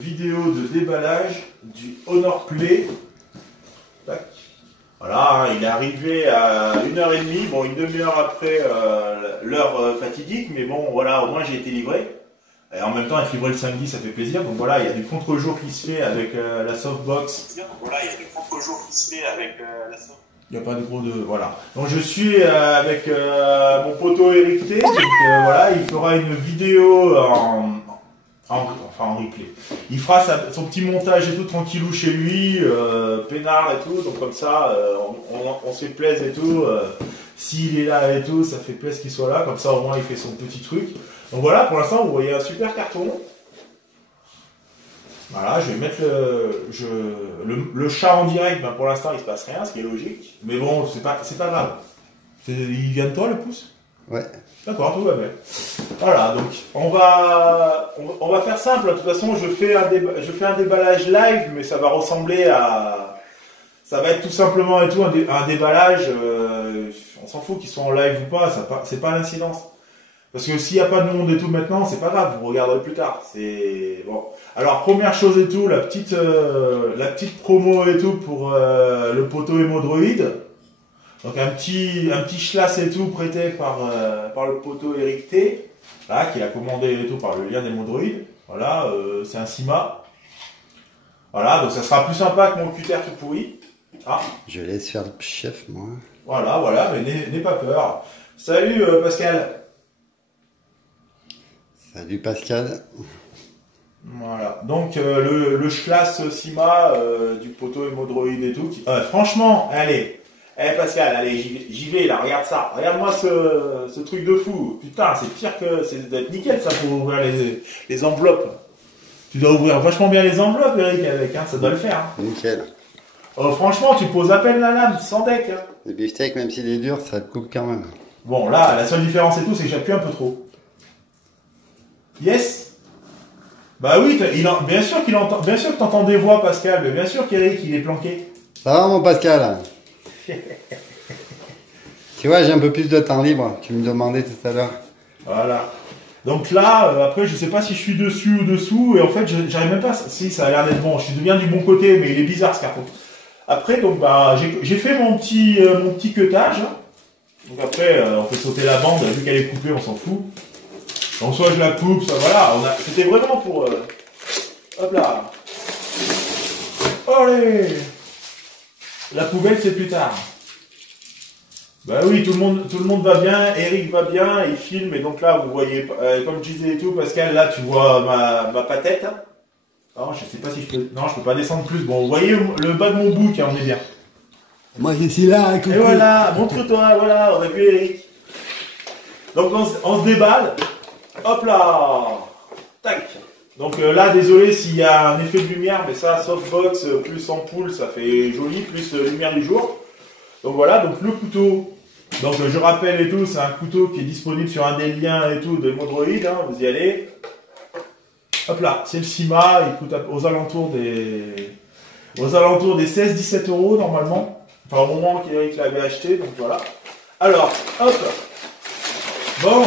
Vidéo de déballage du Honor Play. Tac. Voilà, il est arrivé à 1h30, bon une demi-heure après l'heure fatidique, mais bon voilà, au moins j'ai été livré. Et en même temps être livré le samedi ça fait plaisir, donc voilà, il y a du contre-jour qui se fait avec la softbox. Voilà, il y a du contre-jour qui se fait avec la softbox. Il n'y a pas de gros de... Voilà. Donc je suis avec mon poteau Eric T, donc voilà, il fera une vidéo en replay. Il fera son petit montage et tout tranquillou chez lui, peinard et tout, donc comme ça on se fait plaisir et tout. S'il est là et tout, ça fait plaisir qu'il soit là, comme ça au moins il fait son petit truc. Donc voilà, pour l'instant vous voyez un super carton. Voilà, je vais mettre le chat en direct, ben pour l'instant il se passe rien, ce qui est logique. Mais bon, c'est pas grave. Il vient de toi le pouce? Ouais. D'accord, tout va bien. Voilà, donc on va faire simple. De toute façon, je fais un déballage live, mais ça va ressembler à... Ça va être tout simplement et tout un déballage. On s'en fout qu'ils soient en live ou pas, c'est pas l'incidence. Parce que s'il n'y a pas de monde et tout maintenant, c'est pas grave, vous regarderez plus tard. C'est bon. Alors première chose et tout, la petite promo et tout pour le poteau Hémodroïde. Donc un petit schlass et tout prêté par le poteau Eric T, là, qui a commandé et tout par le lien d'Hémodroïde. Voilà, c'est un Sima. Voilà, donc ça sera plus sympa que mon cutter tout pourri. Ah. Je laisse faire le chef, moi. Voilà, mais n'aie pas peur. Salut Pascal. Salut Pascal. Voilà, donc le schlass Sima du poteau Hémodroïde et tout. Franchement, allez. Eh Pascal, allez, j'y vais là, regarde ça. Regarde-moi ce truc de fou. Putain, c'est pire que... C'est d'être nickel ça pour ouvrir les enveloppes. Tu dois ouvrir vachement bien les enveloppes, Eric, avec, hein, ça doit le faire. Hein. Nickel. Oh, franchement, tu poses à peine la lame, sans deck. Hein. Le beefsteak, même s'il est dur, ça te coupe quand même. Bon, là, la seule différence et tout, c'est que j'appuie un peu trop. Yes. Bah oui, bien sûr qu'il entend... Bien sûr que t'entends des voix, Pascal, mais bien sûr qu'Eric, il est planqué. Ça va, mon Pascal? Tu vois, j'ai un peu plus de temps libre, tu me demandais tout à l'heure. Voilà. Donc là, après, je sais pas si je suis dessus ou dessous, et en fait, j'arrive même pas... Si, ça a l'air d'être bon, je suis bien du bon côté, mais il est bizarre ce carton. Après, donc, bah, j'ai fait mon petit cutage. Donc après, on fait sauter la bande, vu qu'elle est coupée, on s'en fout. Donc soit je la coupe, soit voilà, c'était vraiment pour... hop là. Allez. La poubelle, c'est plus tard. Bah oui, tout le monde va bien, Eric va bien, il filme, et donc là, vous voyez, comme je disais et tout, Pascal, là, tu vois ma patette. Non, je sais pas si je peux... Non, je peux pas descendre plus. Bon, vous voyez le bas de mon bouc, hein, on est bien. Moi, je suis là, coucou. Et voilà, montre-toi, voilà, on a vu Eric. Donc, on se déballe. Hop là. Tac. Donc là, désolé s'il y a un effet de lumière, mais ça, softbox plus ampoule, ça fait joli, plus lumière du jour. Donc voilà, donc le couteau, donc je rappelle et tout, c'est un couteau qui est disponible sur un des liens et tout de Hémodroïde, hein, vous y allez. Hop là, c'est le Sima, il coûte aux alentours des 16-17 € normalement. Enfin au moment qu'Eric l'avait acheté, donc voilà. Alors, hop. Bon,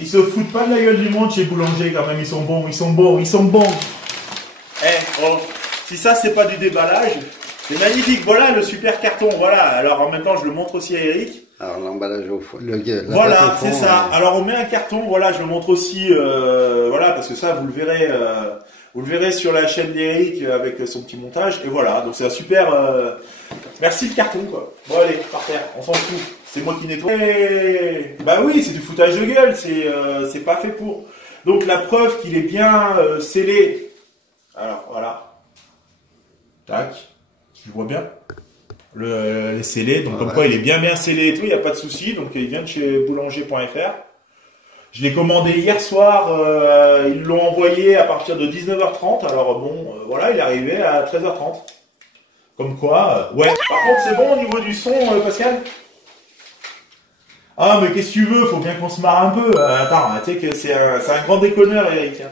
ils se foutent pas de la gueule du monde chez Boulanger quand même, ils sont bons. Eh, oh, si ça c'est pas du déballage, c'est magnifique. Voilà le super carton, voilà. Alors en même temps je le montre aussi à Eric. Alors l'emballage au fond, voilà, c'est ça. Alors on met un carton, voilà, je le montre aussi, voilà, parce que ça vous le verrez sur la chaîne d'Eric avec son petit montage. Et voilà, donc c'est un super... merci le carton quoi. Bon allez, par terre, on s'en fout. C'est moi qui nettoie. Et... Bah oui, c'est du foutage de gueule, c'est pas fait pour. Donc la preuve qu'il est bien scellé. Alors voilà. Tac. Tu vois bien les scellés. Donc comme quoi il est bien scellé et tout, il n'y a pas de souci. Donc il vient de chez boulanger.fr. Je l'ai commandé hier soir. Ils l'ont envoyé à partir de 19h30. Alors bon, voilà, il est arrivé à 13h30. Comme quoi, ouais. Par contre, c'est bon au niveau du son, Pascal? Ah, mais qu'est-ce que tu veux? Faut bien qu'on se marre un peu. Attends, tu sais que c'est un grand déconneur, Eric.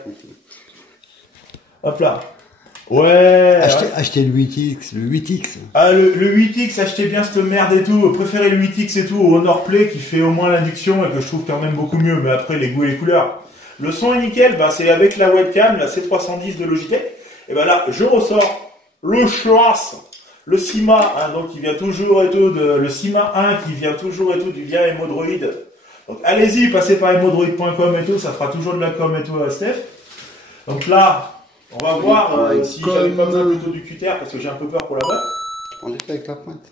Hop là. Ouais. Achetez le 8X, le 8X. Ah, le 8X, achetez bien cette merde et tout. Préférez le 8X et tout au Honor Play qui fait au moins l'induction et que je trouve quand même beaucoup mieux. Mais après, les goûts et les couleurs. Le son est nickel, ben, c'est avec la webcam, la C310 de Logitech. Et ben là, je ressors le Schwarz, le Sima, hein, donc qui vient toujours et tout, le Sima 1 qui vient toujours et tout du lien Emodroid. Donc allez-y, passez par emodroid.com et tout, ça fera toujours de la com et tout à Steph. Donc là, on va voir si j'avais pas besoin plutôt du cutter parce que j'ai un peu peur pour la boîte. On est fait avec la pointe.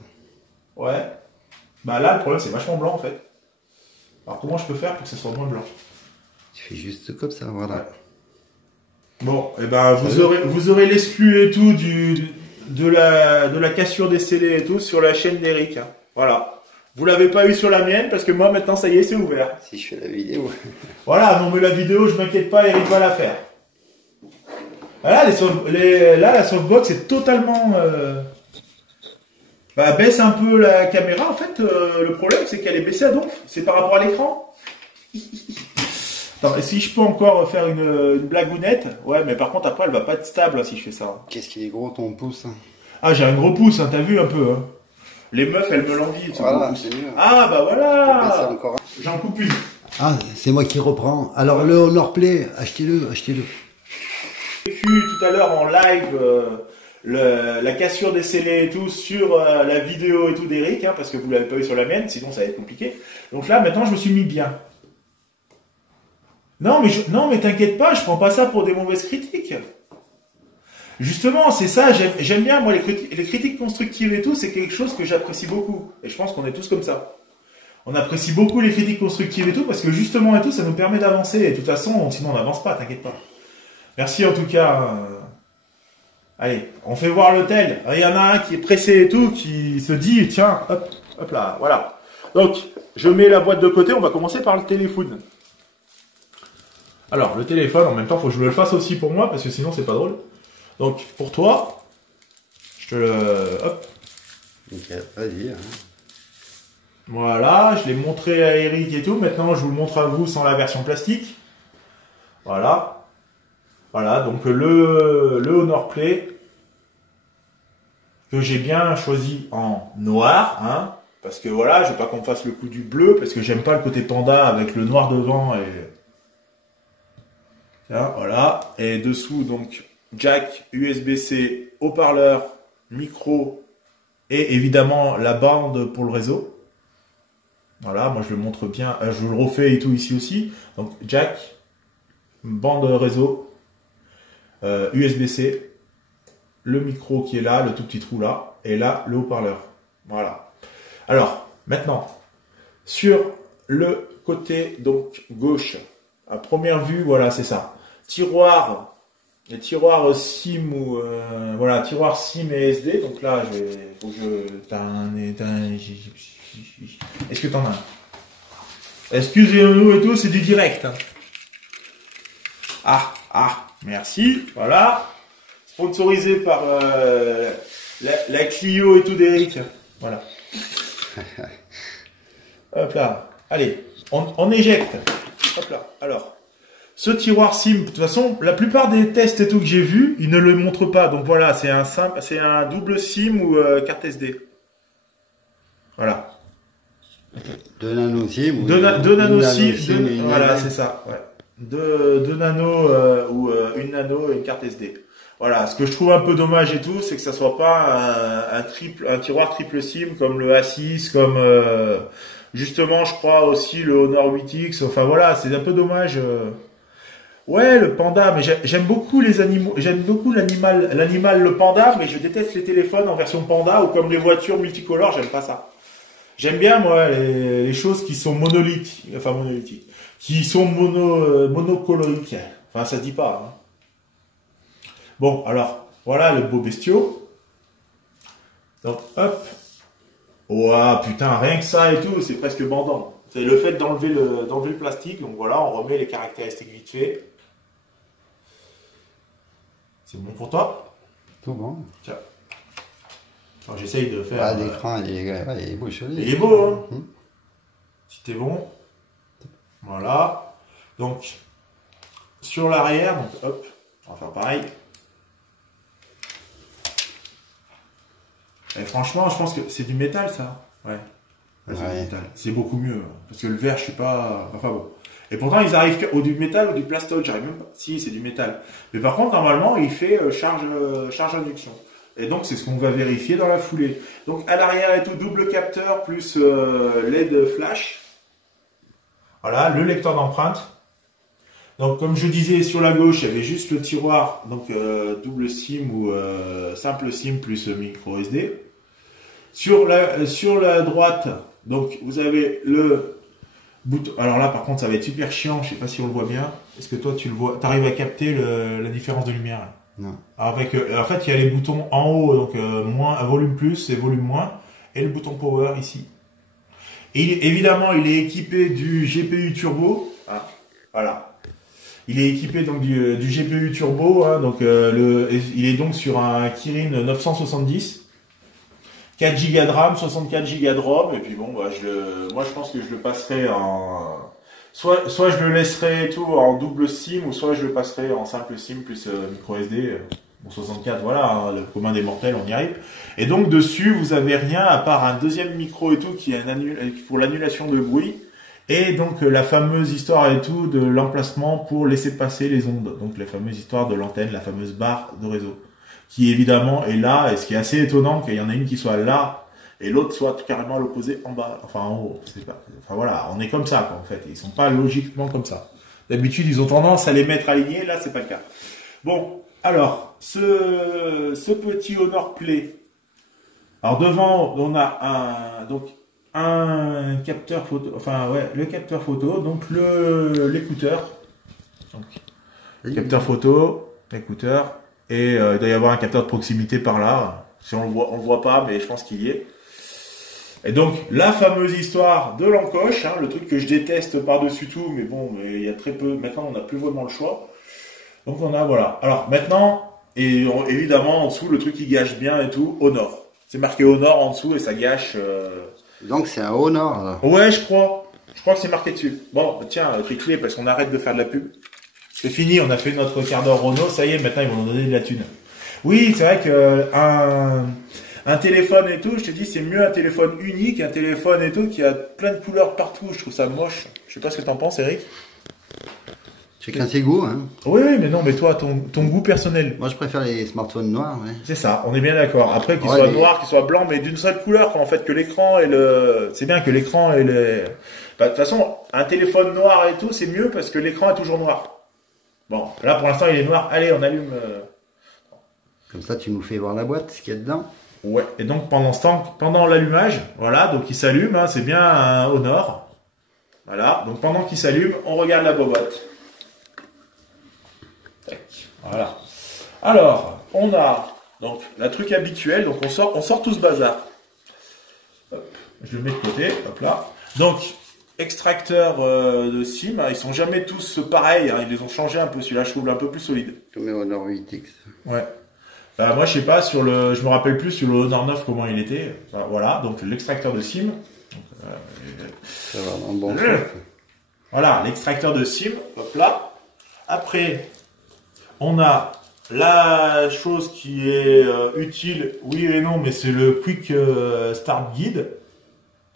Ouais. Bah là, le problème, c'est vachement blanc en fait. Alors comment je peux faire pour que ce soit moins blanc? Tu fais juste comme ça, voilà. Ouais. Bon, et ben vous aurez l'exclu et tout de la cassure des scellés et tout sur la chaîne d'Eric. Hein. Voilà. Vous l'avez pas eu sur la mienne parce que moi maintenant ça y est, c'est ouvert. Si je fais la vidéo. Voilà, non mais la vidéo, je m'inquiète pas, Eric va la faire. Voilà, là la softbox est totalement baisse un peu la caméra. En fait, le problème c'est qu'elle est baissée à donf. C'est par rapport à l'écran. Attends, si je peux encore faire une blagounette, ouais, mais par contre après elle va pas être stable hein, si je fais ça. Qu'est-ce qu'il est gros ton pouce hein. Ah, j'ai un gros pouce, hein, t'as vu un peu. Hein. Les meufs, elles me l'envient. Voilà, c'est mieux. Ah, bah voilà. Encore. J'en coupe une. Ah, c'est moi qui reprends. Alors le Honorplay, achetez-le, achetez-le. J'ai vécu tout à l'heure en live la cassure des scellés et tout sur la vidéo et tout d'Eric, hein, parce que vous l'avez pas eu sur la mienne, sinon ça va être compliqué. Donc là, maintenant, je me suis mis bien. Non, mais t'inquiète pas, je prends pas ça pour des mauvaises critiques. Justement, c'est ça, j'aime bien, moi, les critiques constructives et tout, c'est quelque chose que j'apprécie beaucoup. Et je pense qu'on est tous comme ça. On apprécie beaucoup les critiques constructives et tout, parce que justement et tout, ça nous permet d'avancer. Et de toute façon, sinon on n'avance pas, t'inquiète pas. Merci en tout cas. Allez, on fait voir l'hôtel. Il y en a un qui est pressé et tout, qui se dit, tiens, hop, hop là, voilà. Donc, je mets la boîte de côté, on va commencer par le téléphone. Alors, le téléphone, en même temps, il faut que je le fasse aussi pour moi, parce que sinon c'est pas drôle. Donc, pour toi, je te le... Hop. Ok, vas-y. Hein. Voilà, je l'ai montré à Eric et tout. Maintenant, je vous le montre à vous sans la version plastique. Voilà. Voilà, donc le Honorplay, que j'ai bien choisi en noir, hein. Parce que voilà, je veux pas qu'on me fasse le coup du bleu, parce que j'aime pas le côté panda avec le noir devant et... Tiens, voilà. Et dessous, donc... Jack, USB-C, haut-parleur, micro et évidemment la bande pour le réseau. Voilà, moi je le montre bien, je vous le refais et tout ici aussi. Donc Jack, bande réseau, USB-C, le micro qui est là, le tout petit trou là, et là le haut-parleur. Voilà. Alors, maintenant, sur le côté donc gauche, à première vue, voilà, c'est ça. Tiroir. Les tiroirs SIM ou voilà, tiroir SIM et SD. Donc là, est-ce que t'en as un? Excusez-nous et tout, c'est du direct. Ah, merci. Voilà, sponsorisé par la Clio et tout d'Eric. Voilà. Hop là. Allez, on éjecte. Hop là. Alors. Ce tiroir SIM, de toute façon, la plupart des tests et tout que j'ai vu, ils ne le montrent pas. Donc voilà, c'est un double SIM ou carte SD. Voilà. 2 nano SIM ou 2 nano SIM, voilà, SD. c'est ça. Ouais. 2 nano ou une nano et une carte SD. Voilà, ce que je trouve un peu dommage et tout, c'est que ça soit pas un tiroir triple SIM comme le A6, comme justement, je crois aussi le Honor 8X. Enfin voilà, c'est un peu dommage. Ouais, le panda, mais j'aime beaucoup les animaux, j'aime beaucoup l'animal, le panda, mais je déteste les téléphones en version panda ou comme les voitures multicolores, j'aime pas ça. J'aime bien, moi, les choses qui sont monolithiques, qui sont monocoloriques. Enfin, ça se dit pas. Hein. Bon, alors, voilà le beau bestiau. Donc, hop. Ouah, putain, rien que ça et tout, c'est presque bandant. C'est le fait d'enlever le plastique, donc voilà, on remet les caractéristiques vite fait. C'est bon pour toi? Tout bon. Tiens. Alors j'essaye de faire... Ah, l'écran, il est beau, joli. Il est beau, hein. Si t'es bon. Voilà. Donc, sur l'arrière, donc hop, on va faire pareil. Et franchement, je pense que c'est du métal, ça. Ouais. C'est du métal. C'est beaucoup mieux. Parce que le verre, je suis pas... Enfin bon. Et pourtant, ils arrivent ou du métal ou du plastoc, j'arrive même pas. Si, c'est du métal. Mais par contre, normalement, il fait charge induction. Et donc, c'est ce qu'on va vérifier dans la foulée. Donc, à l'arrière et tout, double capteur plus LED flash. Voilà, le lecteur d'empreinte. Donc, comme je disais, sur la gauche, il y avait juste le tiroir, donc double SIM ou simple SIM plus micro SD. Sur la droite, donc vous avez le bouton. Alors là, par contre, ça va être super chiant. Je sais pas si on le voit bien. Est-ce que toi, tu le vois? T'arrives à capter la différence de lumière? Non. Alors avec, en fait, il y a les boutons en haut, donc volume plus et volume moins, et le bouton power ici. Et évidemment, il est équipé du GPU turbo. Ah, voilà. Il est équipé donc du GPU turbo, hein, donc il est donc sur un Kirin 970, 4 Go de RAM, 64 Go de ROM, et puis bon, bah, moi je pense que je le passerai en, soit je le laisserai tout en double SIM, ou soit je le passerai en simple SIM plus micro SD. Bon, 64, voilà, hein, le commun des mortels, on y arrive. Et donc dessus, vous avez rien à part un deuxième micro et tout qui est pour l'annulation de bruit. Et donc la fameuse histoire et tout de l'emplacement pour laisser passer les ondes. Donc la fameuse histoire de l'antenne, la fameuse barre de réseau. Qui évidemment est là, et ce qui est assez étonnant qu'il y en ait une qui soit là, et l'autre soit carrément à l'opposé en bas, enfin en haut. C'est pas, enfin voilà, on est comme ça quoi en fait. Ils sont pas logiquement comme ça. D'habitude ils ont tendance à les mettre alignés, là c'est pas le cas. Bon, alors, ce petit Honor Play. Alors devant on a un capteur photo, enfin ouais, le capteur photo, donc l'écouteur, capteur photo, l'écouteur, et il doit y avoir un capteur de proximité par là. Si on le voit pas, mais je pense qu'il y est. Et donc la fameuse histoire de l'encoche, hein, le truc que je déteste par-dessus tout, mais bon, il y a très peu. Maintenant, on n'a plus vraiment le choix. Donc on a voilà. Alors maintenant, évidemment en dessous le truc qui gâche bien et tout, Honor. C'est marqué Honor en dessous et ça gâche. Donc c'est un Honor là. Ouais, je crois. Je crois que c'est marqué dessus. Bon, tiens, cliquez parce qu'on arrête de faire de la pub. C'est fini, on a fait notre quart d'heure Renault, ça y est, maintenant ils vont nous donner de la thune. Oui, c'est vrai que un téléphone et tout, je te dis, c'est mieux un téléphone unique, un téléphone et tout qui a plein de couleurs partout. Je trouve ça moche. Je sais pas ce que t'en penses, Eric. Chacun ses goûts, hein. Oui, mais non, mais toi, ton goût personnel. Moi, je préfère les smartphones noirs, ouais. C'est ça, on est bien d'accord. Après, qu'ils soient noirs, qu'ils soient blancs, mais d'une seule couleur, quoi, en fait, que l'écran et c'est bien que l'écran et bah, de toute façon, un téléphone noir et tout, c'est mieux parce que l'écran est toujours noir. Bon, là, pour l'instant, il est noir. Allez, on allume. Comme ça, tu nous fais voir la boîte, ce qu'il y a dedans. Ouais, et donc, pendant l'allumage, voilà, donc il s'allume, hein, c'est bien un Honor. Voilà, donc pendant qu'il s'allume, on regarde la bobotte. Voilà. Alors, on a donc la truc habituelle, donc on sort tout ce bazar. Hop, je le mets de côté, hop là. Donc, extracteur de SIM, hein, ils sont jamais tous pareils, hein, ils les ont changé un peu, celui-là je trouve un peu plus solide. Comme le Honor 8X. Ouais. Moi je sais pas, je me rappelle plus sur le Honor 9 comment il était. Voilà, donc l'extracteur de SIM. Donc, ça va dans le bon sens. Voilà, l'extracteur de SIM, hop là. Après, on a la chose qui est utile, oui et non, mais c'est le Quick Start Guide.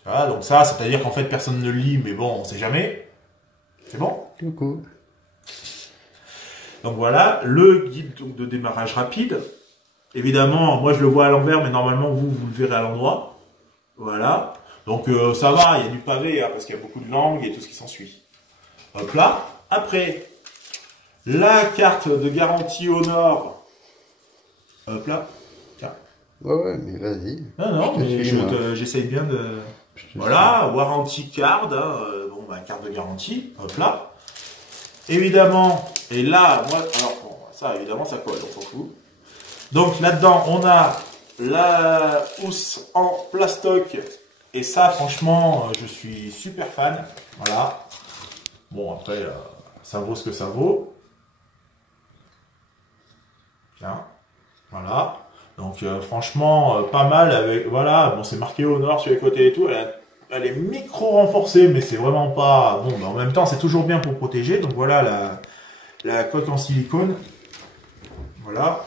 Voilà, donc ça, c'est-à-dire qu'en fait, personne ne le lit, mais bon, on sait jamais. C'est bon? Coucou. Donc voilà, le guide donc, de démarrage rapide. Évidemment, moi je le vois à l'envers, mais normalement, vous le verrez à l'endroit. Voilà. Donc ça va, il y a du pavé, hein, parce qu'il y a beaucoup de langues et tout ce qui s'ensuit. Hop là. Après, la carte de garantie Honor. Hop là. Tiens. Ouais, mais vas-y. Non, mais j'essaye bien de... Voilà, warranty card. Hein, bon, bah, carte de garantie. Hop là. Évidemment, et là, moi... Alors, bon, ça, évidemment, ça colle, on s'en fout. Donc, là-dedans, on a la housse en plastoc. Et ça, franchement, je suis super fan. Voilà. Bon, après, ça vaut ce que ça vaut. Tiens, voilà. Donc franchement, pas mal avec, voilà, bon c'est marqué Honor sur les côtés et tout, elle est micro renforcée, mais c'est vraiment pas, bon, mais en même temps c'est toujours bien pour protéger, donc voilà la coque en silicone, voilà.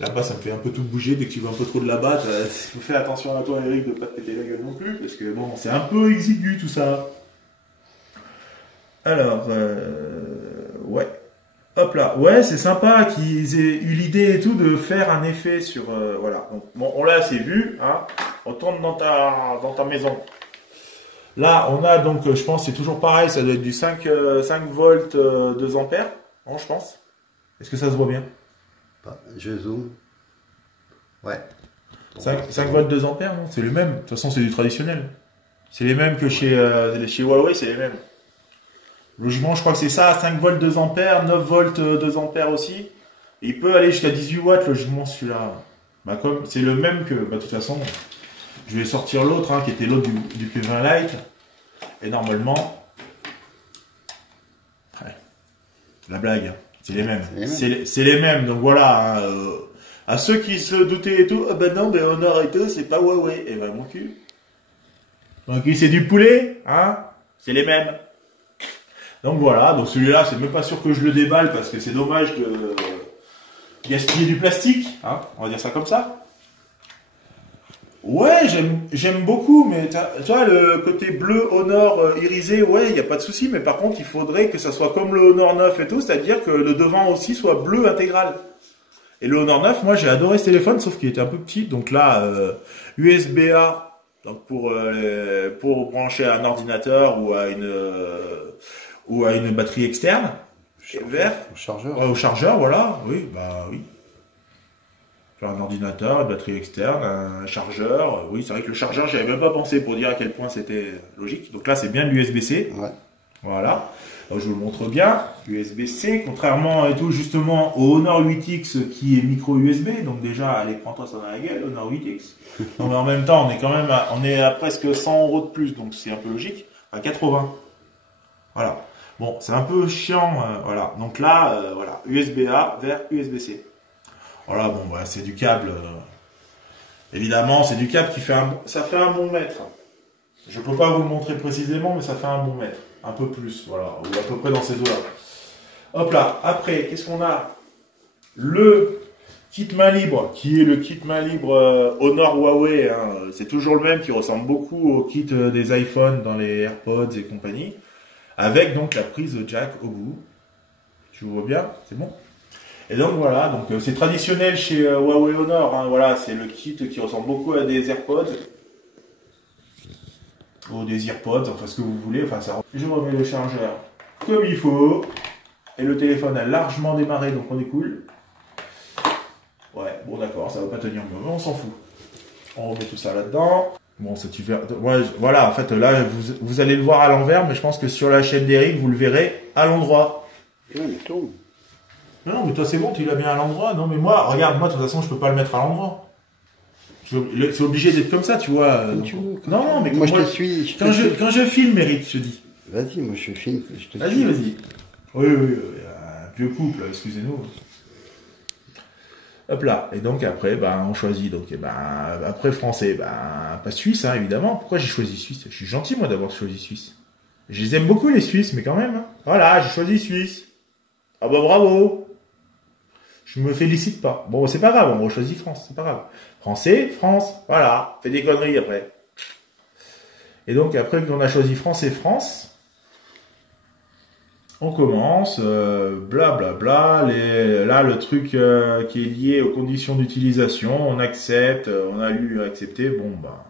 Là-bas ça me fait un peu tout bouger, dès que tu vas un peu trop de là-bas, il faut faire attention à toi Eric de pas te péter la gueule non plus, parce que bon, c'est un peu exigu tout ça. Alors, ouais. Hop là. Ouais, c'est sympa qu'ils aient eu l'idée et tout de faire un effet sur... voilà. Donc, bon, on l'a assez vu. Hein. Retourne dans ta maison. Là, on a donc, je pense, c'est toujours pareil. Ça doit être du 5 volts 2 ampères. Non, je pense. Est-ce que ça se voit bien? Je zoome. Ouais. 5 volts 2 ampères, non? C'est le même. De toute façon, c'est du traditionnel. C'est les mêmes que chez Huawei, c'est les mêmes. Logiquement, je crois que c'est ça, 5 volts 2 ampères, 9 volts 2 ampères aussi. Et il peut aller jusqu'à 18 watts, logiquement, celui-là. Bah, comme c'est le même que, bah, de toute façon, je vais sortir l'autre, hein, qui était l'autre du P20 Lite. Et normalement, ouais, la blague, c'est les mêmes. C'est les mêmes, donc voilà. Hein, à ceux qui se doutaient et tout, ah bah non, mais Honor et tout, c'est pas Huawei. Et bah, mon cul. Donc, c'est du poulet, hein, c'est les mêmes. Donc voilà, donc celui-là, c'est même pas sûr que je le déballe parce que c'est dommage de gaspiller du plastique, hein, on va dire ça comme ça. Ouais, j'aime beaucoup, mais tu vois, le côté bleu Honor irisé, ouais, il n'y a pas de souci, mais par contre, il faudrait que ça soit comme le Honor 9 et tout, c'est-à-dire que le devant aussi soit bleu intégral. Et le Honor 9, moi, j'ai adoré ce téléphone, sauf qu'il était un peu petit, donc là, USB-A, donc pour brancher à un ordinateur ou à une batterie externe, vert, au chargeur. Au chargeur, voilà, oui, bah oui. Un ordinateur, une batterie externe, un chargeur. Oui, c'est vrai que le chargeur, j'avais même pas pensé pour dire à quel point c'était logique. Donc là, c'est bien de l'USB-C. Ouais. Voilà. Alors, je vous le montre bien. USB-C, contrairement et tout justement au Honor 8X qui est micro USB. Donc déjà, allez, prends-toi ça dans la gueule, Honor 8X. Non, mais en même temps, on est à presque 100 € de plus, donc c'est un peu logique. À 80. Voilà. Bon, c'est un peu chiant, voilà. Donc là, voilà, USB-A vers USB-C. Voilà, bon, bah, c'est du câble. Évidemment, c'est du câble qui fait ça fait un bon mètre. Je peux pas vous le montrer précisément, mais ça fait un bon mètre. Un peu plus, voilà, ou à peu près dans ces eaux-là. Hop là, après, qu'est-ce qu'on a? Le kit main libre, qui est le kit main libre Honor Huawei. Hein. C'est toujours le même, qui ressemble beaucoup au kit des iPhones dans les AirPods et compagnie. Avec donc la prise jack au bout. Tu vois bien? C'est bon? Et donc voilà, donc c'est traditionnel chez Huawei Honor. Hein, voilà, c'est le kit qui ressemble beaucoup à des AirPods. Ou des AirPods, enfin ce que vous voulez. Enfin, ça... Je remets le chargeur comme il faut. Et le téléphone a largement démarré, donc on est cool. Ouais, bon d'accord, ça va pas tenir, mais on s'en fout. On remet tout ça là-dedans. Bon, c'est super. Ouais, voilà, en fait, là, vous allez le voir à l'envers, mais je pense que sur la chaîne d'Eric, vous le verrez à l'endroit. Ouais, mais tourne. Non, mais toi, c'est bon, tu l'as bien à l'endroit. Non, mais moi, regarde, moi, de toute façon, je peux pas le mettre à l'endroit. C'est obligé d'être comme ça, tu vois. Comme tu veux, non, mais moi, je te suis. Quand je filme, Eric, je te dis. Vas-y, moi, je filme. Vas-y. Oui, un vieux couple, excusez-nous. Hop là. Et donc, après, ben, on choisit. Donc, après, français, ben, pas suisse, hein, évidemment. Pourquoi j'ai choisi suisse? Je suis gentil, moi, d'avoir choisi suisse. Je les aime beaucoup, les Suisses, mais quand même. Hein. Voilà, j'ai choisi suisse. Ah bah, bravo. Je me félicite pas. Bon, c'est pas grave, on choisit France, c'est pas grave. Français, France, voilà. Fais des conneries après. Et donc, après qu'on a choisi France et France, on commence, blablabla. Là, le truc qui est lié aux conditions d'utilisation, on accepte, on a lu accepter. Bon, bah,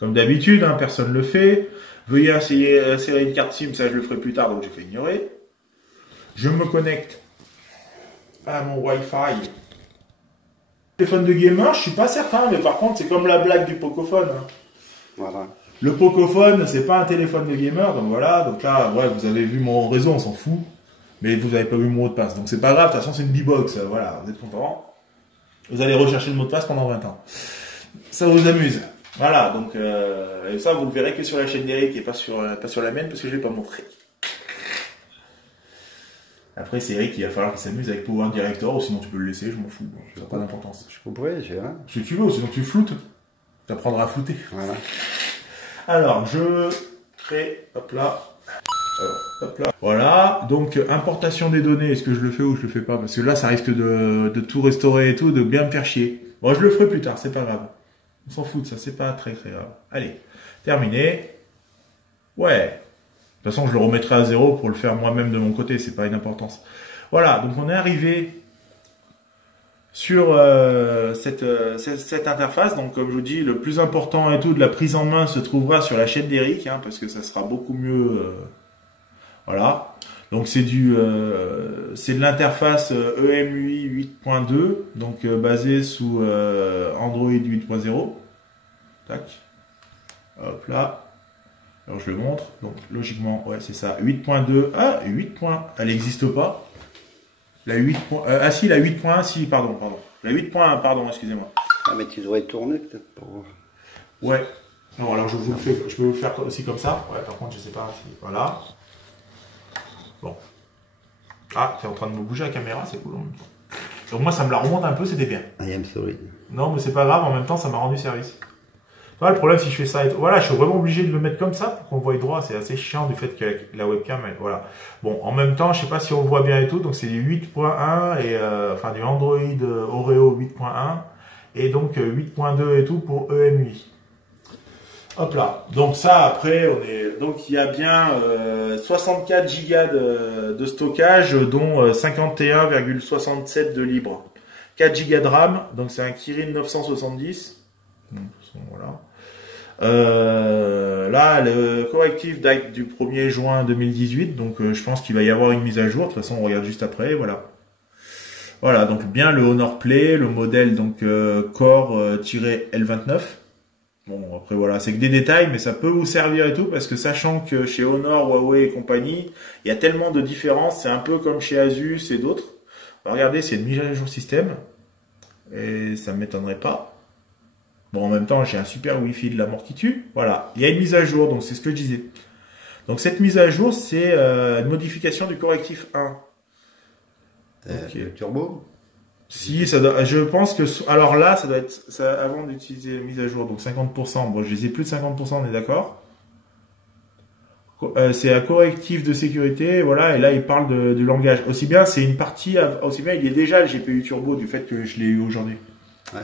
comme d'habitude, hein, personne ne le fait. Veuillez insérer une carte SIM, ça je le ferai plus tard, donc j'ai fait ignorer. Je me connecte à mon Wi-Fi. Téléphone de gamer, je suis pas certain, mais par contre, c'est comme la blague du Pocophone. Hein. Voilà. Le Pocophone, c'est pas un téléphone de gamer, donc voilà. Donc là, ouais, vous avez vu mon réseau, on s'en fout. Mais vous avez pas vu mon mot de passe. Donc c'est pas grave, de toute façon, c'est une B-Box. Voilà, vous êtes contents. Vous allez rechercher le mot de passe pendant 20 ans. Ça vous amuse. Voilà, donc et ça, vous le verrez que sur la chaîne d'Eric et pas sur la mienne, parce que je l'ai pas montré. Après, c'est Eric, il va falloir qu'il s'amuse avec Power Director, ou sinon tu peux le laisser, je m'en fous. Ça n'a pas d'importance. Je comprends, j'ai rien. Si tu veux, ou sinon tu floutes. Tu apprendras à flouter. Voilà. Alors, je crée, hop là. Voilà, donc importation des données, est-ce que je le fais ou je le fais pas? Parce que là, ça risque de tout restaurer et tout, de bien me faire chier. Bon, je le ferai plus tard, c'est pas grave. On s'en fout de ça, c'est pas très grave. Allez, terminé. Ouais. toute façon, je le remettrai à 0 pour le faire moi-même de mon côté, c'est pas une importance. Voilà, donc on est arrivé sur cette interface. Donc comme je vous dis, le plus important et tout de la prise en main se trouvera sur la chaîne d'Eric, hein, parce que ça sera beaucoup mieux. Voilà. Donc c'est de l'interface EMUI 8.2, donc basée sous Android 8.0. Tac. Hop là. Alors je le montre. Donc logiquement, ouais, c'est ça. 8.2. Ah, 8. Elle n'existe pas. La 8. Ah si, la 8.1, si, pardon. La 8.1, pardon, excusez-moi. Ah mais tu devrais tourner peut-être pour voir. Ouais. Non, alors je peux vous le faire aussi comme ça. Ouais, par contre, je sais pas si. Voilà. Bon. Ah, t'es en train de me bouger la caméra, c'est cool. Donc moi, ça me la remonte un peu, c'était bien. I am sorry. Non, mais c'est pas grave, en même temps, ça m'a rendu service. Voilà, le problème, si je fais ça, voilà, je suis vraiment obligé de le mettre comme ça pour qu'on voie droit. C'est assez chiant du fait que la webcam, voilà. Bon, en même temps, je sais pas si on le voit bien et tout. Donc c'est du 8.1 et enfin du Android Oreo 8.1 et donc 8.2 et tout pour EMUI. Hop là. Donc ça, après, donc il y a bien 64 Go de stockage, dont 51,67 de libre. 4 Go de RAM, donc c'est un Kirin 970. Voilà. Là, le correctif date du 1er juin 2018, donc je pense qu'il va y avoir une mise à jour. De toute façon, on regarde juste après. Voilà. Voilà, donc bien le Honor Play, le modèle donc Core-L29. Bon, après voilà, c'est que des détails, mais ça peut vous servir et tout, parce que sachant que chez Honor, Huawei et compagnie, il y a tellement de différences, c'est un peu comme chez Asus et d'autres. Regardez, c'est une mise à jour système, et ça ne m'étonnerait pas. Bon, en même temps, j'ai un super Wi-Fi de la mort qui tue. Voilà, il y a une mise à jour, donc c'est ce que je disais. Donc cette mise à jour, c'est une modification du correctif 1. Okay. Le turbo? Si, ça doit, je pense que... Alors là, ça doit être... Ça, avant d'utiliser la mise à jour, donc 50%. Bon, je les ai plus de 50%, on est d'accord. C'est un correctif de sécurité, voilà, et là, il parle du langage. Aussi bien, c'est une partie... Aussi bien, il y a déjà le GPU turbo du fait que je l'ai eu aujourd'hui. Ouais.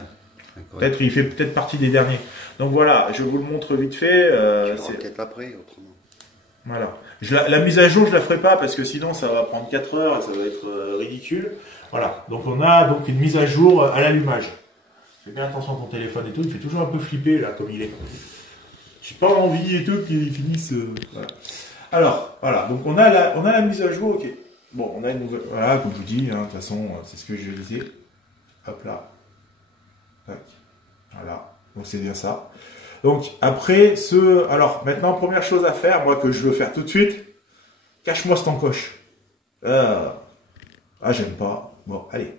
Peut-être, il fait peut-être partie des derniers. Donc voilà, je vous le montre vite fait. C'est peut-être après, autrement. Voilà. La mise à jour, je la ferai pas parce que sinon ça va prendre 4 heures et ça va être ridicule. Voilà. Donc on a donc une mise à jour à l'allumage. Fais bien attention à ton téléphone et tout. Il fait toujours un peu flipper là comme il est. J'ai pas envie et tout qu'il finisse. Voilà. Alors voilà. Donc on a la mise à jour. Ok. Bon, on a une nouvelle. Voilà, comme je vous dis. De toute façon, c'est ce que je disais. Hop là. Tac. Voilà. Donc c'est bien ça. Donc après alors maintenant première chose à faire, moi que je veux faire tout de suite, cache-moi cette encoche. Ah j'aime pas. Bon allez.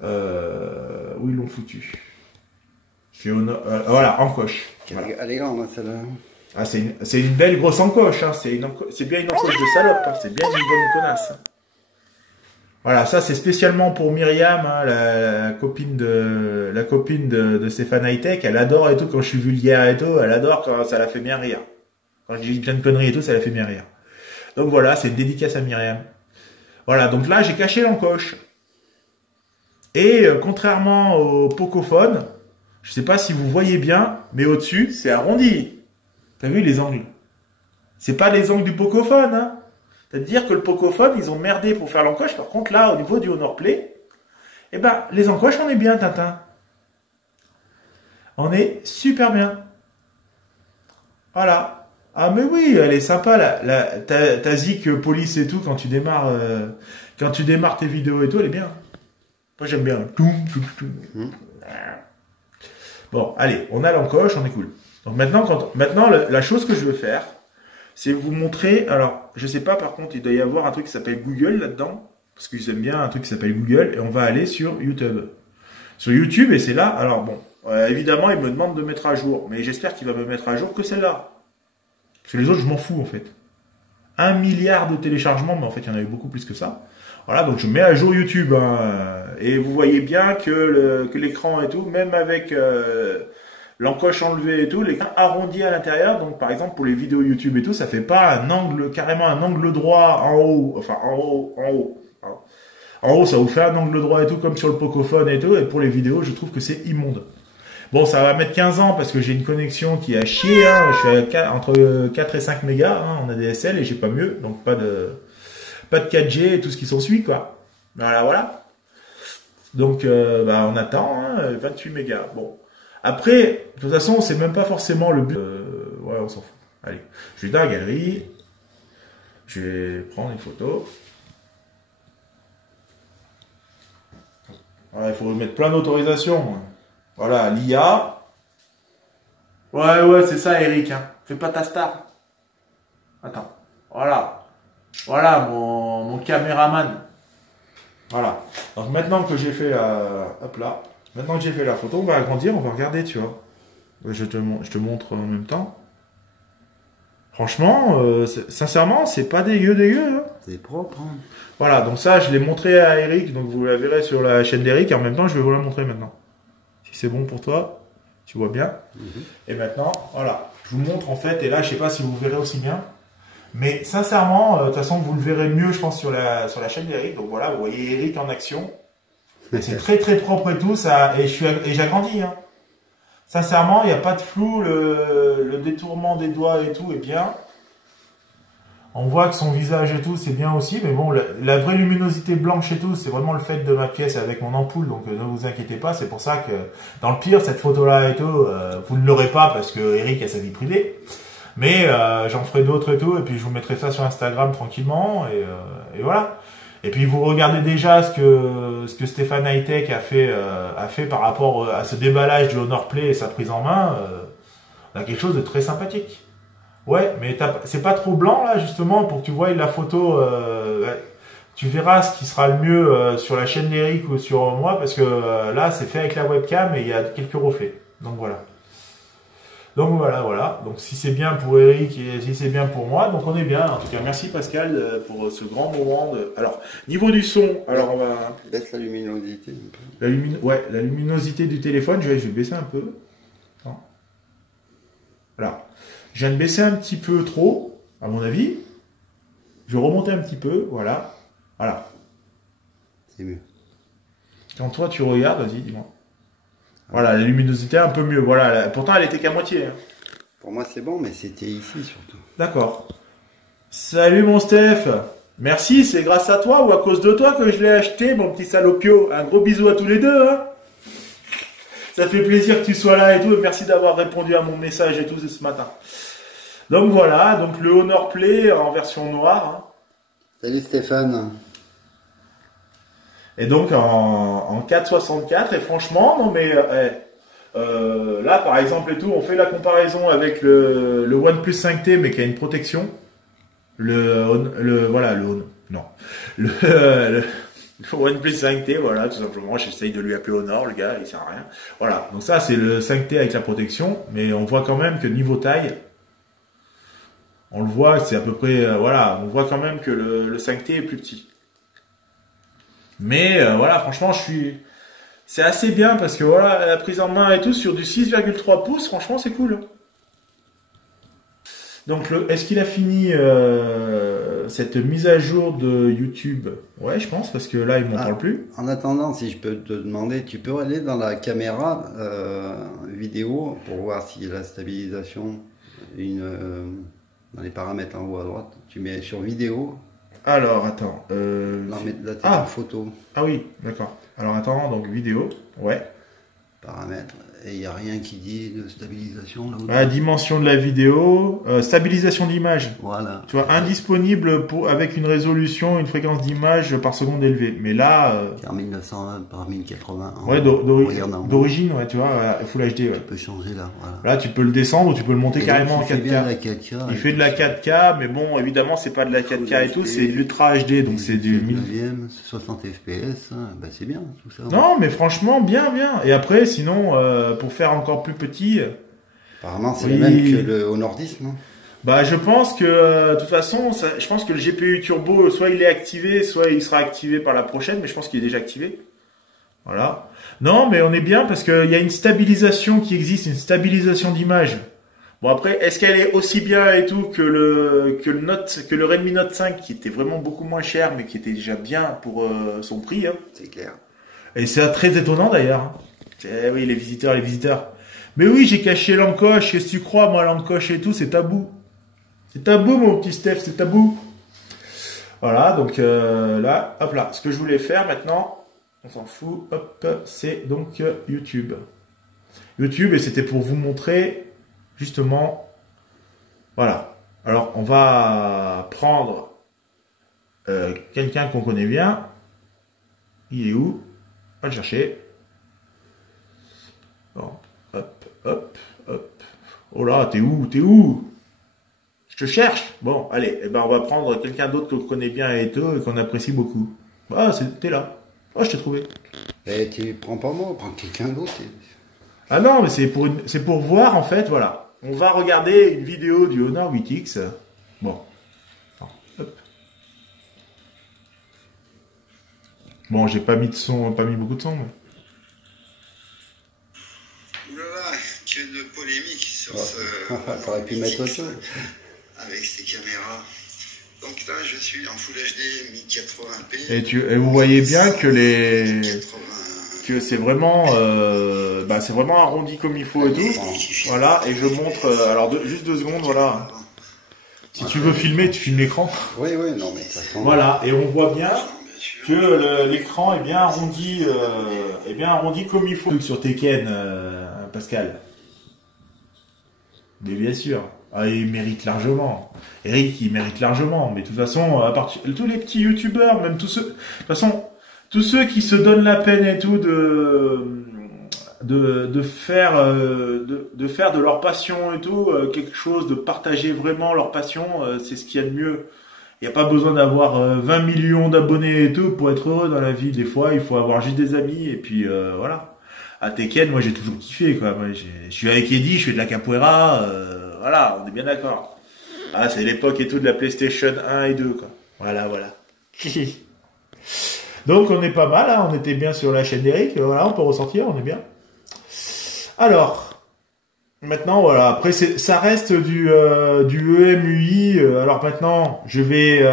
Où ils l'ont foutu? Voilà, encoche. Voilà. Elle est grande celle-là. Ah c'est une belle grosse encoche. Hein. C'est bien une encoche de salope. Hein. C'est bien une bonne connasse. Hein. Voilà, ça c'est spécialement pour Myriam, hein, la copine de Stéphane Hightech. Elle adore et tout quand je suis vulgaire et tout. Elle adore quand ça la fait bien rire. Quand je dis plein de conneries et tout, ça la fait bien rire. Donc voilà, c'est une dédicace à Myriam. Voilà, donc là j'ai caché l'encoche. Et contrairement au Pocophone, je sais pas si vous voyez bien, mais au-dessus c'est arrondi. T'as vu les angles? C'est pas les angles du Pocophone, hein. C'est-à-dire que le Pocophone, ils ont merdé pour faire l'encoche. Par contre, là, au niveau du Honor Play, eh ben, les encoches, on est bien, Tintin. On est super bien. Voilà. Ah, mais oui, elle est sympa, ta zik police et tout, quand tu démarres tes vidéos et tout, elle est bien. Moi, j'aime bien. Bon, allez, on a l'encoche, on est cool. Donc maintenant, la chose que je veux faire, c'est vous montrer, alors, je sais pas, par contre, il doit y avoir un truc qui s'appelle Google là-dedans, parce qu'ils aiment bien un truc qui s'appelle Google, et on va aller sur YouTube. Sur YouTube, et c'est là, alors bon, évidemment, il me demande de mettre à jour, mais j'espère qu'il va me mettre à jour que celle-là. Parce que les autres, je m'en fous, en fait. 1 milliard de téléchargements, mais en fait, il y en avait beaucoup plus que ça. Voilà, donc je mets à jour YouTube, hein, et vous voyez bien que l'écran et tout, même avec... l'encoche enlevée et tout, l'écran arrondi à l'intérieur. Donc, par exemple, pour les vidéos YouTube et tout, ça fait pas un angle, carrément un angle droit en haut. Enfin, en haut. Hein. En haut, ça vous fait un angle droit et tout, comme sur le Pocophone et tout. Et pour les vidéos, je trouve que c'est immonde. Bon, ça va mettre 15 ans parce que j'ai une connexion qui a chier. Hein. Je suis entre 4 et 5 mégas en ADSL et j'ai pas mieux. Donc pas de 4G et tout ce qui s'ensuit, quoi. Voilà, voilà. Donc, on attend, hein, 28 mégas. Bon. Après, de toute façon, c'est même pas forcément le but. Ouais, on s'en fout. Allez, je vais dans la galerie. Je vais prendre une photo. Voilà, il faut mettre plein d'autorisations. Voilà, l'IA. Ouais, c'est ça, Eric. Hein. Fais pas ta star. Attends. Voilà. Voilà, mon caméraman. Voilà. Donc maintenant que j'ai fait hop là. Maintenant que j'ai fait la photo, on va agrandir, on va regarder, tu vois. Je te montre en même temps. Franchement, sincèrement, c'est pas dégueu. Hein. C'est propre. Hein. Voilà, donc ça, je l'ai montré à Eric, donc vous la verrez sur la chaîne d'Eric, et en même temps, je vais vous la montrer maintenant. Si c'est bon pour toi, tu vois bien. Et maintenant, voilà, je vous montre en fait, et là, je sais pas si vous verrez aussi bien. Mais sincèrement, de toute façon, vous le verrez mieux, je pense, sur la chaîne d'Eric. Donc voilà, vous voyez Eric en action. C'est très très propre et tout, ça, et j'agrandis. Hein. Sincèrement, il n'y a pas de flou, le détournement des doigts et tout est bien. On voit que son visage et tout, c'est bien aussi, mais bon, la vraie luminosité blanche et tout, c'est vraiment le fait de ma pièce avec mon ampoule, donc ne vous inquiétez pas, c'est pour ça que, dans le pire, cette photo-là et tout, vous ne l'aurez pas parce que Eric a sa vie privée, mais j'en ferai d'autres et tout, et puis je vous mettrai ça sur Instagram tranquillement, et voilà. Et puis vous regardez déjà ce que Stéphane Hightech a fait par rapport à ce déballage du Honor Play et sa prise en main, on a quelque chose de très sympathique. Ouais, mais c'est pas trop blanc là justement pour que tu voies la photo. Tu verras ce qui sera le mieux sur la chaîne d'Eric ou sur moi parce que là c'est fait avec la webcam et il y a quelques reflets. Donc voilà. Donc voilà. Donc si c'est bien pour Eric et si c'est bien pour moi, donc on est bien. En tout cas, merci Pascal pour ce grand moment. Alors niveau du son, alors on va baisse la luminosité. La luminosité du téléphone. Je vais baisser un peu. Attends. Voilà. Je viens de baisser un petit peu trop, à mon avis. Je vais remonter un petit peu, voilà. Voilà. C'est mieux. Quand toi tu regardes, vas-y, dis-moi. Voilà, la luminosité un peu mieux. Voilà, pourtant elle était qu'à moitié. Hein. Pour moi c'est bon, mais c'était ici surtout. D'accord. Salut mon Steph. Merci, c'est grâce à toi ou à cause de toi que je l'ai acheté, mon petit salopio. Un gros bisou à tous les deux. Hein. Ça fait plaisir que tu sois là et tout. Et merci d'avoir répondu à mon message et tout ce matin. Donc voilà, donc le Honor Play en version noire. Hein. Salut Stéphane. Et donc en 4,64 et franchement, non mais là par exemple et tout, on fait la comparaison avec le OnePlus 5T mais qui a une protection. Le OnePlus 5T, voilà, tout simplement. J'essaye de lui appeler Honor, le gars, il sert à rien. Voilà, donc ça c'est le 5T avec la protection, mais on voit quand même que niveau taille, on le voit, c'est à peu près, voilà, on voit quand même que le 5T est plus petit. Mais voilà, franchement, c'est assez bien parce que voilà, la prise en main et tout sur du 6,3 pouces, franchement, c'est cool. Donc, est-ce qu'il a fini cette mise à jour de YouTube? Ouais, je pense, parce que là, il m'en parle plus. En attendant, si je peux te demander, tu peux aller dans la caméra vidéo pour voir si la stabilisation, dans les paramètres en haut à droite, tu mets sur vidéo. Alors, attends. Là, t'es en photo. Ah oui, d'accord. Alors, attends, donc vidéo, ouais. Paramètres. Et il n'y a rien qui dit de stabilisation là-haut. Ah, dimension de la vidéo, stabilisation d'image. Voilà. Tu vois, indisponible avec une résolution, une fréquence d'image par seconde élevée. Mais là... 1920 par 1080. Ouais, d'origine, ouais, tu vois, Full HD. Ouais. Tu peux changer là, voilà. Là, tu peux le descendre ou tu peux le monter carrément en 4K. Il fait bien de la 4K. Il fait de la 4K, mais bon, évidemment, c'est pas de la 4K et tout, c'est de l'Ultra HD, donc c'est du... 9e, 60 FPS, hein, bah c'est bien, tout ça. Non, mais franchement, bien. Et après, sinon... pour faire encore plus petit. Apparemment, c'est le même que le Honor 10, non? Bah, je pense que, de toute façon, je pense que le GPU turbo, soit il est activé, soit il sera activé par la prochaine, mais je pense qu'il est déjà activé. Voilà. Non, mais on est bien parce qu'il y a une stabilisation qui existe, une stabilisation d'image. Bon, après, est-ce qu'elle est aussi bien et tout que le Redmi Note 5, qui était vraiment beaucoup moins cher, mais qui était déjà bien pour son prix, hein. C'est clair. Et c'est très étonnant d'ailleurs. Oui, les visiteurs. Mais oui, j'ai caché l'encoche. Qu'est-ce que tu crois, moi, l'encoche et tout, c'est tabou. C'est tabou, mon petit Steph, c'est tabou. Voilà, donc là, hop là. Ce que je voulais faire maintenant, on s'en fout, hop, c'est donc YouTube. YouTube, et c'était pour vous montrer, justement, voilà. Alors, on va prendre quelqu'un qu'on connaît bien. Il est où? On va le chercher. Bon, hop, hop, hop. Oh là, t'es où? T'es où? Je te cherche. Bon, allez, eh ben on va prendre quelqu'un d'autre qu'on connaît bien et tout, et qu'on apprécie beaucoup. Ah, t'es là. Ah, je t'ai trouvé. Et tu prends pas moi, prends quelqu'un d'autre. Ah non, mais c'est pour voir, en fait, voilà. On va regarder une vidéo du Honor 8X. Bon. Hop. Bon, j'ai pas mis de son, pas mis beaucoup de son, mais... Oulala, quelle polémique sur ce... T'aurais pu mettre autre chose. Avec ces caméras. Donc là, je suis en Full HD 1080p. Et vous voyez bien que que c'est vraiment arrondi comme il faut et tout. Voilà, et je montre, alors juste 2 secondes, voilà. Si tu veux filmer, tu filmes l'écran. Oui, non, mais ça semble... Voilà, et on voit bien que l'écran est bien arrondi comme il faut. Sur Tekken, Pascal. Mais bien sûr. Ah, il mérite largement. Eric, il mérite largement. Mais de toute façon, à partir tous les petits youtubeurs, même tous ceux, de toute façon, tous ceux qui se donnent la peine et tout de faire de leur passion et tout quelque chose, de partager vraiment leur passion, c'est ce qu'il y a de mieux. Il n'y a pas besoin d'avoir 20 millions d'abonnés et tout pour être heureux dans la vie. Des fois, il faut avoir juste des amis et puis voilà. À Tekken, moi j'ai toujours kiffé quoi. Moi, je suis avec Eddie, je fais de la capoeira. Voilà, on est bien d'accord. Ah, c'est l'époque et tout de la PlayStation 1 et 2 quoi. Voilà. Donc on est pas mal, hein, on était bien sur la chaîne d'Eric. Voilà, on peut ressortir, on est bien. Alors, maintenant voilà. Après ça reste du EMUI. Alors maintenant, je vais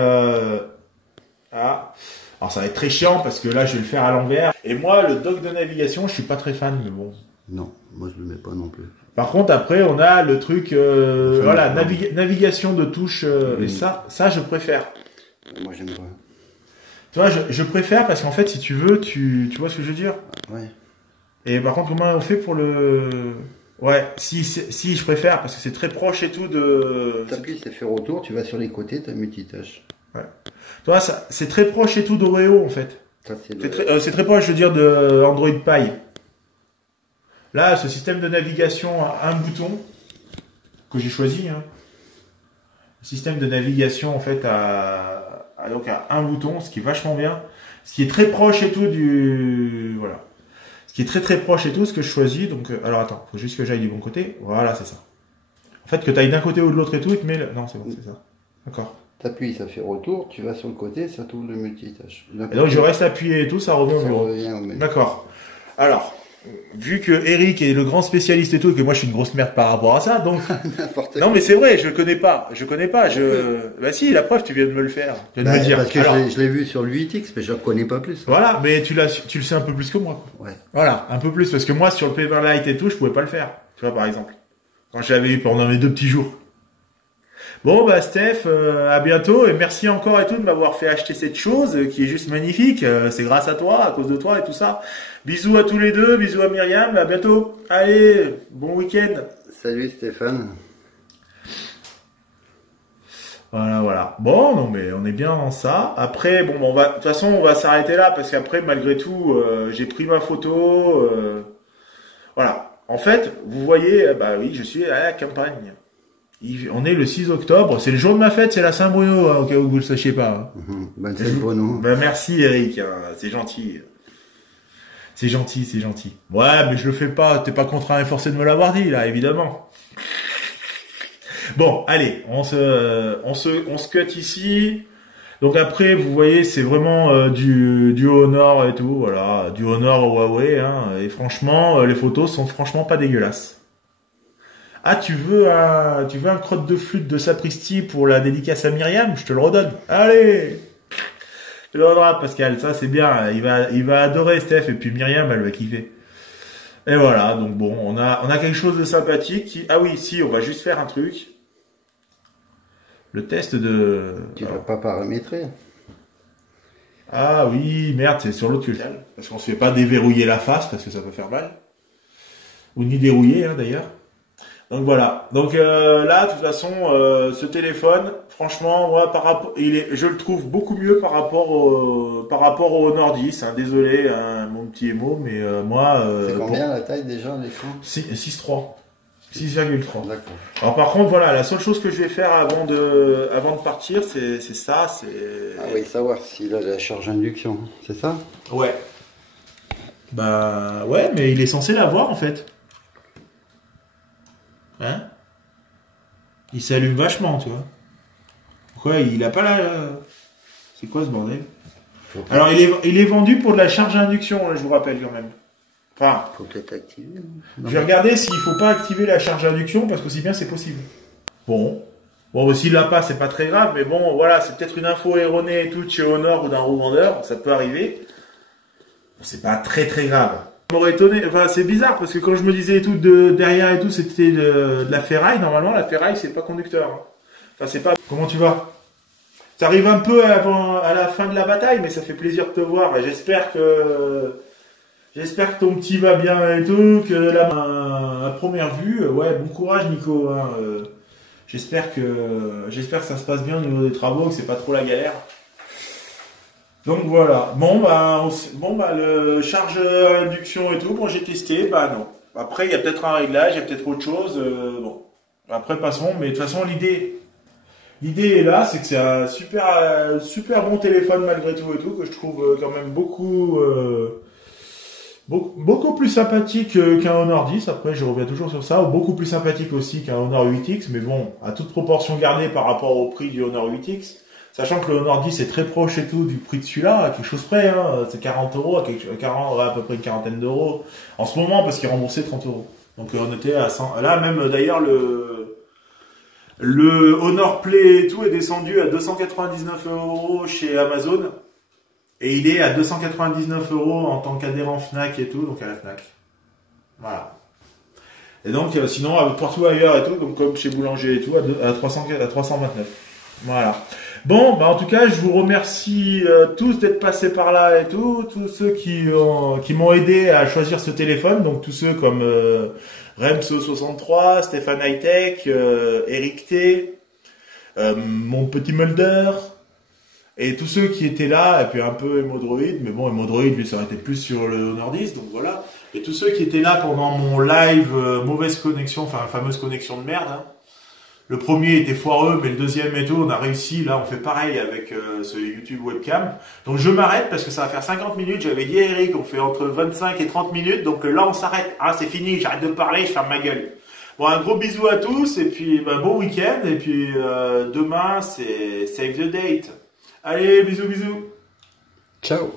alors ça va être très chiant parce que là je vais le faire à l'envers. Et moi le dock de navigation je suis pas très fan mais bon. Non, moi je le mets pas non plus. Par contre après on a le truc voilà navigation de touches et ça je préfère. Moi j'aime pas. Tu vois je préfère parce qu'en fait si tu veux tu vois ce que je veux dire. Ouais. Et par contre comment on fait pour le si je préfère parce que c'est très proche et tout de. T'appuies, c'est faire autour, tu vas sur les côtés, t'as multitâche. Ouais. Tu vois, c'est très proche et tout d'Oreo en fait. C'est très proche, je veux dire, de Android Pie. Là, ce système de navigation à un bouton que j'ai choisi, hein. Le système de navigation en fait donc à un bouton, ce qui est vachement bien, ce qui est très proche et tout voilà, ce qui est très proche et tout, ce que je choisis. Donc, alors attends, faut juste que j'aille du bon côté. Voilà, c'est ça. En fait, que tu ailles d'un côté ou de l'autre et tout, non, c'est bon, c'est ça. D'accord. T'appuies, ça fait retour, tu vas sur le côté, ça tourne le multitâche. Et donc je reste appuyé et tout, ça revient au bureau. D'accord. Alors, vu que Eric est le grand spécialiste et tout, et que moi je suis une grosse merde par rapport à ça, donc... Non mais c'est vrai, je connais pas. Bah si, la preuve, tu viens de me le faire. Tu viens de me dire. Parce que alors, je l'ai vu sur le 8X, mais je ne connais pas plus. Voilà, mais tu le sais un peu plus que moi. Ouais. Voilà, un peu plus, parce que moi sur le Paperlite et tout, je pouvais pas le faire. Tu vois, par exemple. Quand je l'avais eu pendant mes 2 petits jours. Bon bah Steph, à bientôt et merci encore et tout de m'avoir fait acheter cette chose qui est juste magnifique. C'est grâce à toi, à cause de toi et tout ça. Bisous à tous les deux, bisous à Myriam, à bientôt. Allez, bon week-end. Salut Stéphane. Voilà. Bon, non mais on est bien dans ça. Après, bon, de toute façon, on va s'arrêter là parce qu'après, malgré tout, j'ai pris ma photo. Voilà. En fait, vous voyez, bah oui, je suis à la campagne. On est le 6 octobre, c'est le jour de ma fête, c'est la Saint-Bruno, hein, au cas où vous le sachiez pas. Hein. Bonne fête Bruno. Ben merci Eric, hein, c'est gentil. C'est gentil. Ouais, mais je le fais pas, t'es pas contraint et forcé de me l'avoir dit, là, évidemment. Bon, allez, on se cut ici. Donc après, vous voyez, c'est vraiment du Honor et tout, voilà, du Honor au Huawei, hein, et franchement, les photos sont franchement pas dégueulasses. Ah, tu veux un crotte de flûte de Sapristi pour la dédicace à Myriam? Je te le redonne. Allez! Je te le redonnerai, Pascal. Ça, c'est bien. Il va adorer Steph. Et puis Myriam, elle va kiffer. Et voilà, donc bon, on a quelque chose de sympathique qui... Ah oui, si, on va juste faire un truc. Le test de... Tu ne l'as pas paramétré. Ah oui, merde, c'est sur l'autre que j'ai. Parce qu'on se fait pas déverrouiller la face, parce que ça peut faire mal. Ou ni dérouiller, hein, d'ailleurs. Donc voilà. Donc là, de toute façon, ce téléphone, franchement, moi, je le trouve beaucoup mieux par rapport au Honor 10. Hein. Désolé, hein, mon petit émo, mais moi... c'est combien la taille déjà, l'écran? 6,3. 6,3. D'accord. Alors par contre, voilà, la seule chose que je vais faire avant de partir, c'est ça, c'est... Ah oui, savoir s'il a la charge induction, c'est ça? Ouais. Bah ouais, mais il est censé l'avoir en fait. Hein? Il s'allume vachement, tu vois. Pourquoi il a pas la... C'est quoi ce bordel? Alors il est vendu pour de la charge à induction, je vous rappelle quand même. Enfin, faut peut-être activer. je vais regarder s'il faut pas activer la charge à induction parce qu'aussi bien c'est possible. Bon, s'il l'a pas, c'est pas très grave, mais bon, voilà, c'est peut-être une info erronée et tout de chez Honor ou d'un revendeur, ça peut arriver. C'est pas très très grave. Ça m'aurait étonné, enfin c'est bizarre parce que quand je me disais et tout derrière et tout, c'était de la ferraille. Normalement, la ferraille c'est pas conducteur. Hein. Enfin c'est pas. Comment tu vas? Ça arrive un peu à la fin de la bataille, mais ça fait plaisir de te voir. Et j'espère que ton petit va bien et tout, que là, à première vue, ouais, bon courage Nico. Hein, j'espère que ça se passe bien au niveau des travaux, que c'est pas trop la galère. Donc voilà. Bon bah le charge induction et tout, bon j'ai testé, bah non. Après il y a peut-être un réglage, il y a peut-être autre chose. Bon. Après passons, mais de toute façon l'idée est là, c'est que c'est un super bon téléphone malgré tout et tout, que je trouve quand même beaucoup plus sympathique qu'un Honor 10, après je reviens toujours sur ça, beaucoup plus sympathique aussi qu'un Honor 8X, mais bon, à toute proportion gardée par rapport au prix du Honor 8X, sachant que le Honor 10 est très proche et tout du prix de celui-là, à quelque chose près, hein, c'est 40 euros, à peu près une quarantaine d'euros en ce moment, parce qu'il remboursait 30 euros. Donc on était à 100, là même d'ailleurs le Honor Play et tout est descendu à 299 euros chez Amazon. Et il est à 299 euros en tant qu'adhérent Fnac et tout, donc à la Fnac. Voilà. Et donc, sinon, partout ailleurs et tout, donc comme chez Boulanger et tout, à 329. Voilà. Bon, bah en tout cas, je vous remercie tous d'être passés par là et tout, tous ceux qui m'ont aidé à choisir ce téléphone, donc tous ceux comme Remso63, Stéphane Hightech, Eric T, mon petit Mulder, et tous ceux qui étaient là, et puis un peu Emodroid, mais bon, Emodroid, lui, ça aurait été plus sur le Honor 10, donc voilà. Et tous ceux qui étaient là pendant mon live mauvaise connexion, enfin fameuse connexion de merde. Hein. Le premier était foireux, mais le deuxième et tout, on a réussi. Là, on fait pareil avec ce YouTube webcam. Donc je m'arrête parce que ça va faire 50 minutes. J'avais dit à Eric, on fait entre 25 et 30 minutes. Donc là, on s'arrête. Ah, c'est fini, j'arrête de parler, je ferme ma gueule. Bon, un gros bisou à tous, et puis bon week-end. Et puis demain, c'est Save the Date. Allez, bisous, bisous. Ciao.